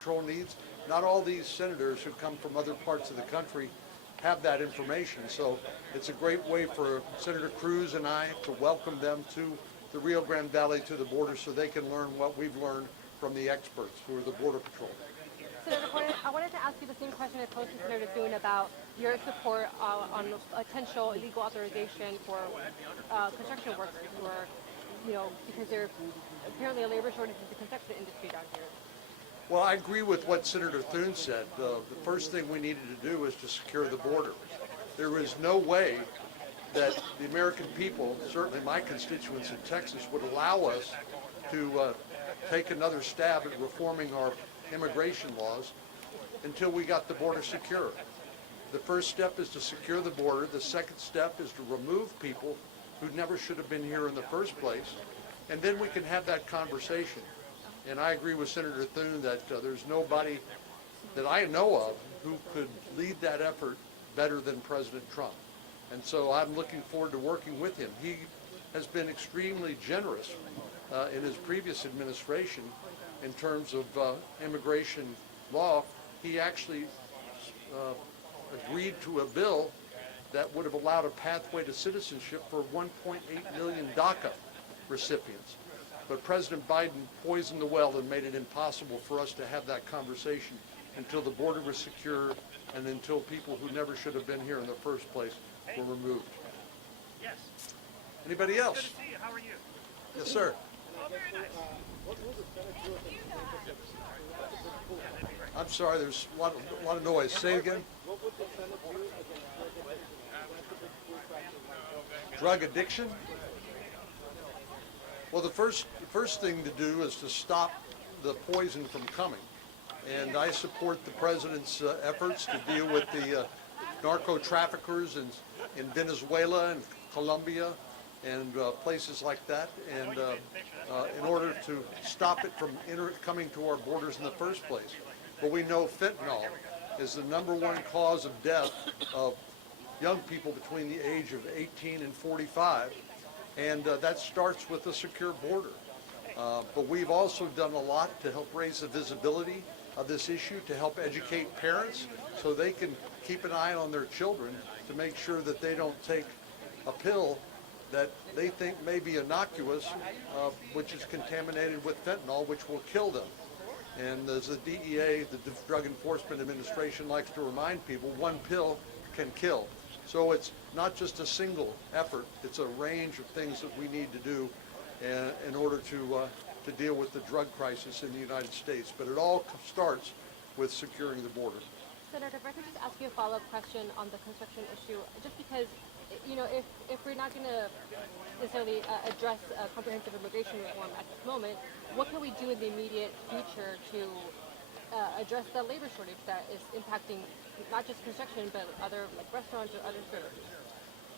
Patrol needs. Not all these senators who come from other parts of the country have that information. So it's a great way for Senator Cruz and I to welcome them to the Rio Grande Valley, to the border, so they can learn what we've learned from the experts who are the Border Patrol. Well, I agree with what Senator Thune said. The first thing we needed to do is to secure the border. There is no way that the American people, certainly my constituents in Texas, would allow us to take another stab at reforming our immigration laws until we got the border secure. The first step is to secure the border. The second step is to remove people who never should have been here in the first place. And then we can have that conversation. And I agree with Senator Thune that there's nobody that I know of who could lead that effort better than President Trump. And so I'm looking forward to working with him. He has been extremely generous in his previous administration in terms of immigration law. He actually agreed to a bill that would have allowed a pathway to citizenship for 1.8 million DACA recipients. But President Biden poisoned the well and made it impossible for us to have that conversation until the border was secure and until people who never should have been here in the first place were removed. Anybody else? Yes, sir. I'm sorry, there's a lot of noise. Say it again. Drug addiction? Well, the first thing to do is to stop the poison from coming. And I support the president's efforts to deal with the narco traffickers in Venezuela and Colombia and places like that, and in order to stop it from coming to our borders in the first place. But we know fentanyl is the #1 cause of death of young people between the age of 18 and 45. And that starts with a secure border. But we've also done a lot to help raise the visibility of this issue, to help educate parents so they can keep an eye on their children to make sure that they don't take a pill that they think may be innocuous, which is contaminated with fentanyl, which will kill them. And as the DEA, the Drug Enforcement Administration, likes to remind people, one pill can kill. So it's not just a single effort, it's a range of things that we need to do in order to deal with the drug crisis in the United States. But it all starts with securing the border.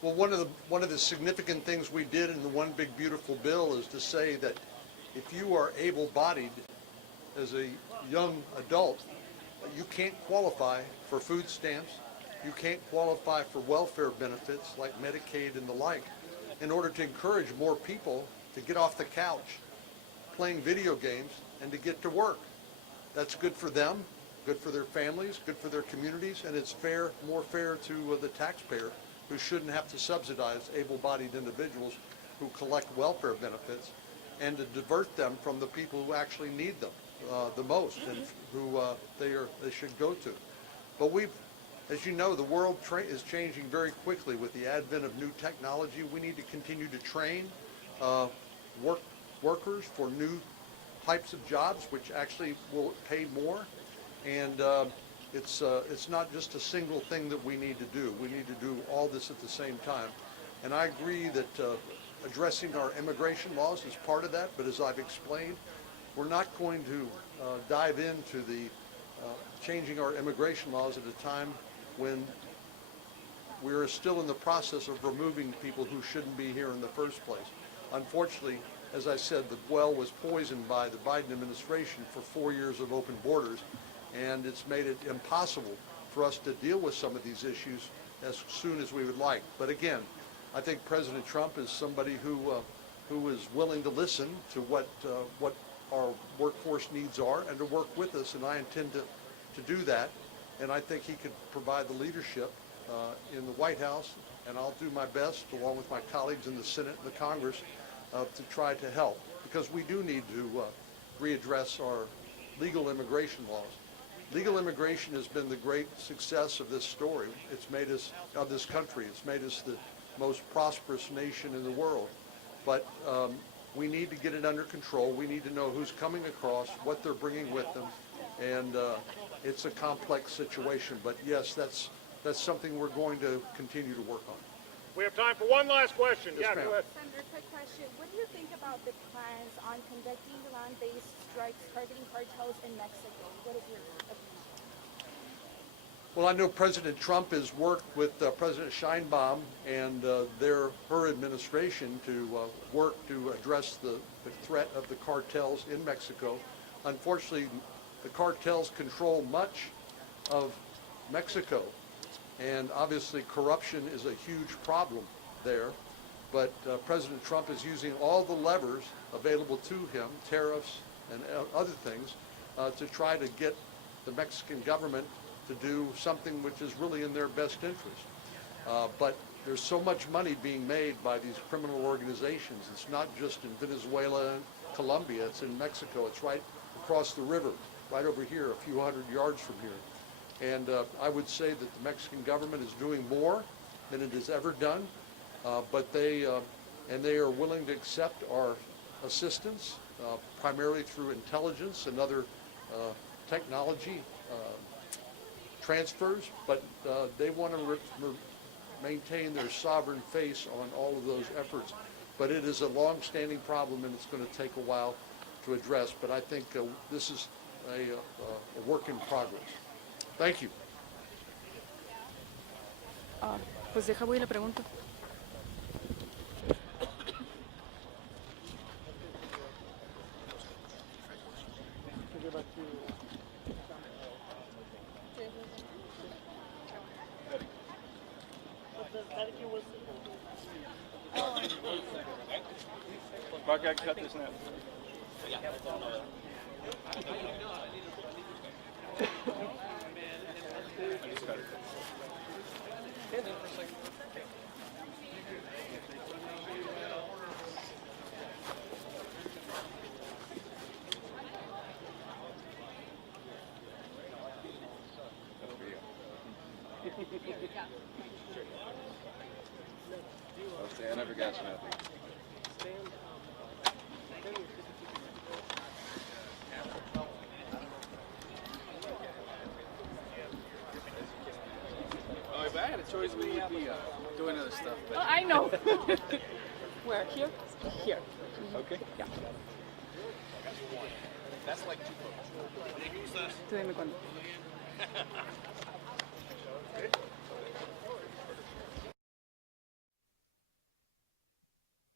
Well, one of the significant things we did in the One Big Beautiful Bill is to say that if you are able-bodied as a young adult, you can't qualify for food stamps, you can't qualify for welfare benefits like Medicaid and the like, in order to encourage more people to get off the couch playing video games and to get to work. That's good for them, good for their families, good for their communities, and it's fair, more fair to the taxpayer, who shouldn't have to subsidize able-bodied individuals who collect welfare benefits, and to divert them from the people who actually need them the most and who they should go to. But as you know, the world is changing very quickly with the advent of new technology. We need to continue to train workers for new types of jobs, which actually will pay more. And it's not just a single thing that we need to do. We need to do all this at the same time. And I agree that addressing our immigration laws is part of that, but as I've explained, we're not going to dive into the changing our immigration laws at a time when we're still in the process of removing people who shouldn't be here in the first place. Unfortunately, as I said, the well was poisoned by the Biden administration for 4 years of open borders, and it's made it impossible for us to deal with some of these issues as soon as we would like. But again, I think President Trump is somebody who is willing to listen to what our workforce needs are and to work with us, and I intend to do that. And I think he could provide the leadership in the White House, and I'll do my best, along with my colleagues in the Senate and the Congress, to try to help, because we do need to readdress our legal immigration laws. Legal immigration has been the great success of this story. It's made us, of this country, it's made us the most prosperous nation in the world. But we need to get it under control. We need to know who's coming across, what they're bringing with them, and it's a complex situation. But yes, that's something we're going to continue to work on. We have time for one last question. Yes, ma'am. Well, I know President Trump has worked with President Sheinbaum and her administration to work to address the threat of the cartels in Mexico. Unfortunately, the cartels control much of Mexico, and obviously corruption is a huge problem there. But President Trump is using all the levers available to him, tariffs and other things, to try to get the Mexican government to do something which is really in their best interest. But there's so much money being made by these criminal organizations. It's not just in Venezuela and Colombia, it's in Mexico. It's right across the river, right over here, a few hundred yards from here. And I would say that the Mexican government is doing more than it has ever done, but they are willing to accept our assistance, primarily through intelligence and other technology transfers, but they want to maintain their sovereign face on all of those efforts. But it is a long-standing problem, and it's going to take a while to address. But I think this is a work in progress. Thank you.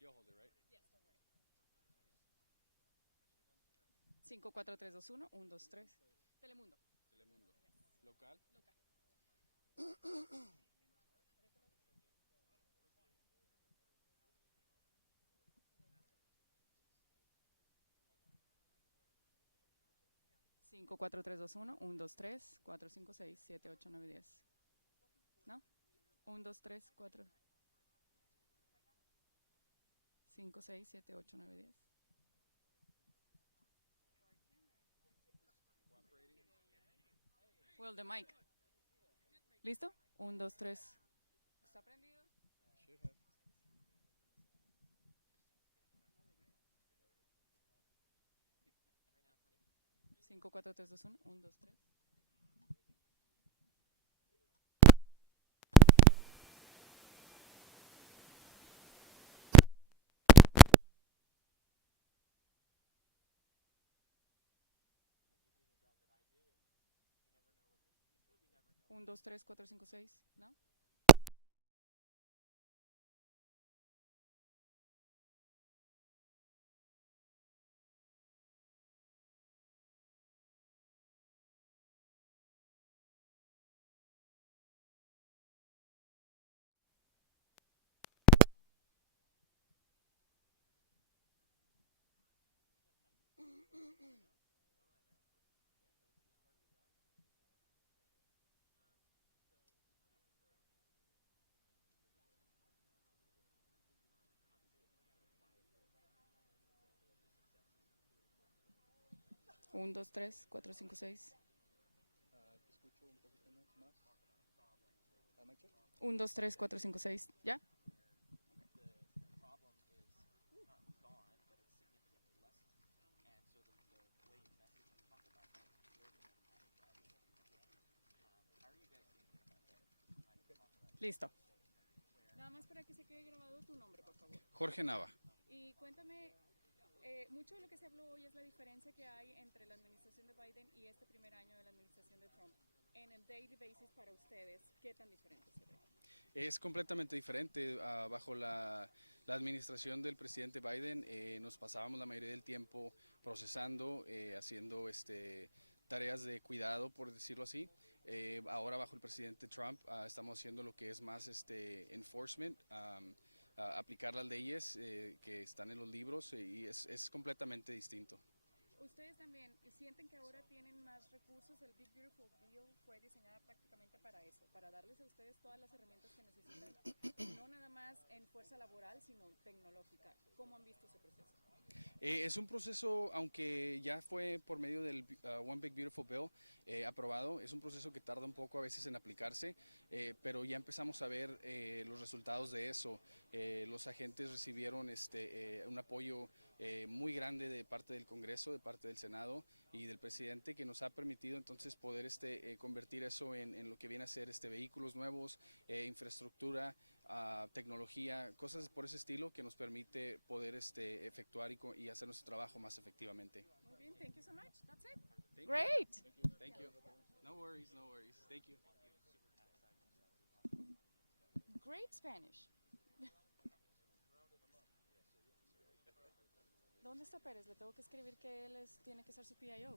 You'll hold it, right? 5, 4, 3, 2, 1, 1, 2, 3. Telemundo. Telemundo. Local. 5, 4, 3, 2, 1, 1, 2, 3, 4, 5, 6, 7, 8, 9, 10. ¿No? 1, 2, 3, 4, 5, 6, 7, 8, 9, 10. Well, the mic. ¿Listo? 1, 2, 3. ¿Está prendido? Should have. 5, 4, 3, 2, 1, 1, 2, 3. 1, 2, 3, 4, 5, 6. ¿No? 1, 2, 3, 4, 5, 6. Te escucho un poquito más. Mic check. 1, 2, 3, 4, 5, 6. ¿Ya? Listo. Nada más para que se quede grabado tu nombre, por favor. Jorge Nava. Y cuéntame, mucho de lo que se habló hoy es la diferencia que hay entre la administración de Biden y este primer año de la administración de Trump. En el daily basis para ustedes, ¿qué tan diferente se ve? Es completamente diferente. Bajo la administración del presidente Biden nos pasábamos la mayoría del tiempo procesando, haciendo tareas de cuidado, por decirlo así. Ahora bajo el presidente Trump estamos haciendo lo que es más enforcement, aplicar las leyes que están en los libros y es completamente distinto. Ustedes también sienten que ahora tienen más recursos. El Big Beautiful Bill fue diseñada prácticamente para eso, para darles a ustedes todas las herramientas que necesitan, no nada más en fuerza laboral, sino tecnológica. ¿Cómo han visto ese proceso? Es un proceso, aunque ya fue por medio del One Big Beautiful Bill aprobado, es un proceso que tarda un poco a veces en aplicarse, pero ya empezamos a ver los resultados de eso. Los agentes recibieron un apoyo muy grande de parte del Congreso, de parte del Senado y del presidente, que nos ha permitido entonces poder convertir eso en lo que viene a ser vehículos nuevos, infraestructura, tecnología, cosas por ese estilo que nos permite poder efectuar y hacer nuestro trabajo más efectivamente. Muy bien, thank you so much. That's it. Great. Thank you. No worries, no worries. Thank you. Great Spanish. ¿Dónde está Pérez? Le tengo que escribir que él tiene que ser su PIO.